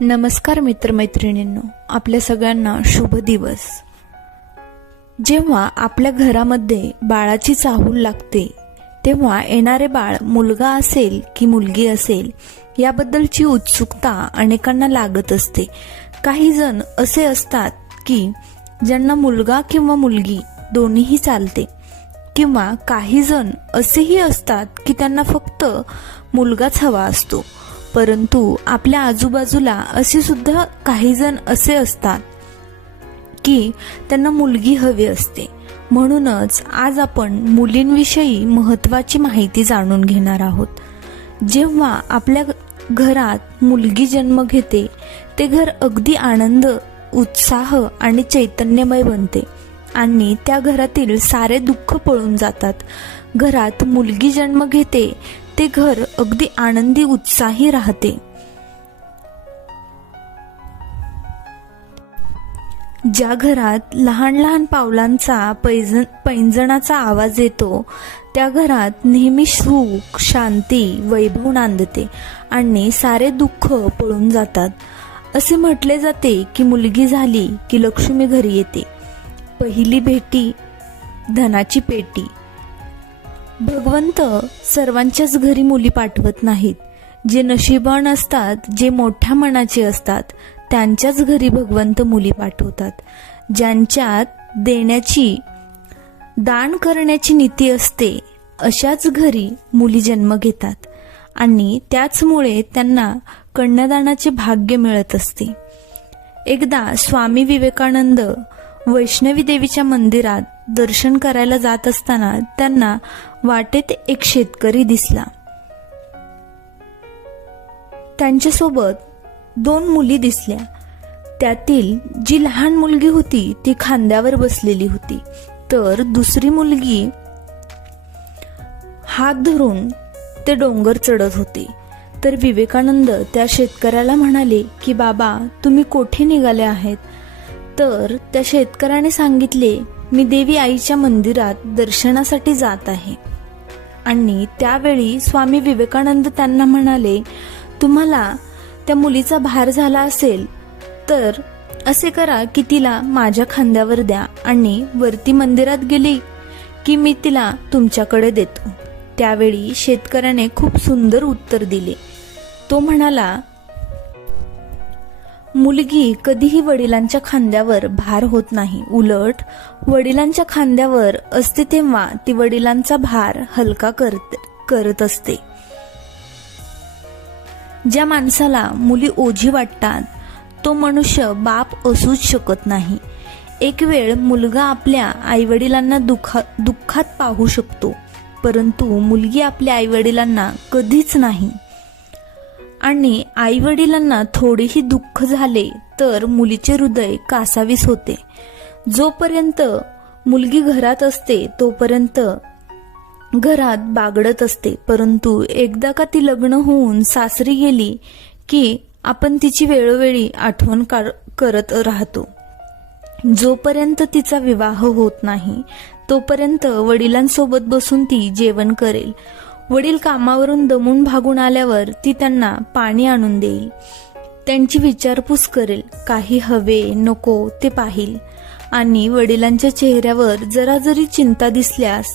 नमस्कार मित्रमैत्रिणींनो, आपल्या सगळ्यांना शुभ दिवस। जेव्हा आपल्या घरामध्ये बाळाची चाहूल लागते तेव्हा येणारे बाळ मुलगा असेल की मुलगी असेल याबद्दलची उत्सुकता अनेकांना लागत असते। काही जण असे असतात की ज्यांना मुलगा किंवा मुलगी दोन्हीही चालते, किंवा काही जण असेही असतात की त्यांना फक्त मुलगाच हवा असतो। परंतु आपल्या आजूबाजूला असे सुद्धा काही जण असे असतात की त्यांना मुलगी हवी असते। म्हणूनच आज आपण मुलींविषयी महत्त्वाची माहिती जाणून घेणार आहोत। जेव्हा आपल्या घरात मुलगी जन्म घेते ते घर अगदी आनंद, उत्साह आणि चैतन्यमय बनते आणि त्या घरातील सारे दुःख पळून जातात। घरात मुलगी जन्म घेते ते घर अगदी आनंदी, उत्साही राहते। ज्या घरात लहान लहान पावलांचा पैंजणाचा आवाज येतो त्या घरात नेहमी सुख, शांती, वैभव नांदते आणि सारे दुःख पळून जातात। असे म्हटले जाते की मुलगी झाली की लक्ष्मी घरी येते, पहिली भेटी धनाची पेटी। भगवंत सर्वांच्याच घरी मुली पाठवत नाहीत। जे नशीबवान असतात, जे मोठ्या मनाचे असतात त्यांच्याच घरी भगवंत मुली पाठवतात। ज्यांच्यात देण्याची, दान करण्याची नीती असते अशाच घरी मुली जन्म घेतात आणि त्याचमुळे त्यांना कन्यादानाचे भाग्य मिळत असते। एकदा स्वामी विवेकानंद वैष्णवी देवीच्या मंदिरात दर्शन करायला जात असताना त्यांना वाटेत एक शेतकरी दिसला। त्यांच्यासोबत दोन मुली दिसल्या। त्यातील जी लहान मुलगी होती ती खांद्यावर बसलेली होती, तर दुसरी मुलगी हात धरून ते डोंगर चढत होते। तर विवेकानंद त्या शेतकऱ्याला म्हणाले की बाबा, तुम्ही कोठे निघाले आहेत? तर त्या शेतकऱ्याने सांगितले, मी देवी आईच्या मंदिरात दर्शनासाठी जात आहे। आणि त्यावेळी स्वामी विवेकानंद त्यांना म्हणाले, तुम्हाला त्या मुलीचा भार झाला असेल तर असे करा की तिला माझ्या खांद्यावर द्या आणि वरती मंदिरात गेली की मी तिला तुमच्याकडे देतो। त्यावेळी शेतकऱ्याने खूप सुंदर उत्तर दिले। तो म्हणाला, मुलगी कधीही वडिलांच्या खांद्यावर भार होत नाही, उलट वडिलांच्या खांद्यावर असते तेव्हा ती वडिलांचा भार हलका करत असते। ज्या माणसाला मुली ओझी वाटतात तो मनुष्य बाप असूच शकत नाही। एक वेळ मुलगा आपल्या आईवडिलांना दुःखात पाहू शकतो, परंतु मुलगी आपल्या आईवडिलांना कधीच नाही। आणि आईवडिलांना थोडेही दुःख झाले तर मुलीचे हृदय कासावीस होते। जोपर्यंत मुलगी घरात असते तोपर्यंत घरात बागडत असते, परंतु एकदा का ती लग्न होऊन सासरी गेली की आपण तिची वेळोवेळी आठवण करत राहतो। जोपर्यंत तिचा विवाह होत नाही तोपर्यंत वडिलांसोबत बसून ती जेवण करेल। वडील कामावरून दमून भागून आल्यावर ती त्यांना पाणी आणून देईल, त्यांची विचारपूस करेल, काही हवे नको ते पाहिल आणि वडिलांच्या चेहऱ्यावर जरा जरी चिंता दिसल्यास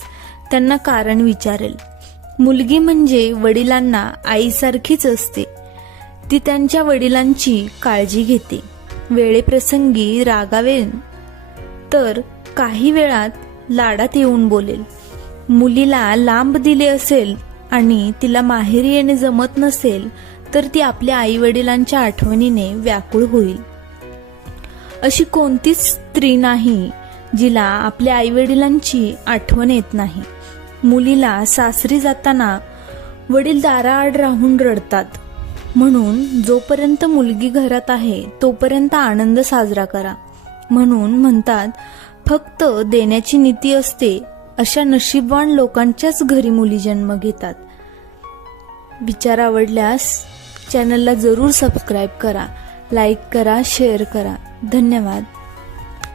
त्यांना कारण विचारेल। मुलगी म्हणजे वडिलांना आईसारखीच असते। ती त्यांच्या वडिलांची काळजी घेते, वेळेप्रसंगी रागावेल तर काही वेळात लाडात येऊन बोलेल। मुलीला लांब दिले असेल आणि तिला माहेरी येणे जमत नसेल तर ती आपल्या आई वडिलांच्या आठवणीने व्याकुळ होईल। अशी कोणतीच स्त्री नाही जिला आपल्या आई वडिलांची आठवण येत नाही। मुलीला सासरी जाताना वडील दाराआड राहून रडतात, म्हणून जोपर्यंत मुलगी घरात आहे तोपर्यंत आनंद साजरा करा। म्हणून म्हणतात, फक्त देण्याची नीती असते अशा नशीबवान लोकांच्याच घरी मुली जन्म घेतात। विचार आवडल्यास चॅनलला जरूर सबस्क्राईब करा, लाईक करा, शेअर करा। धन्यवाद।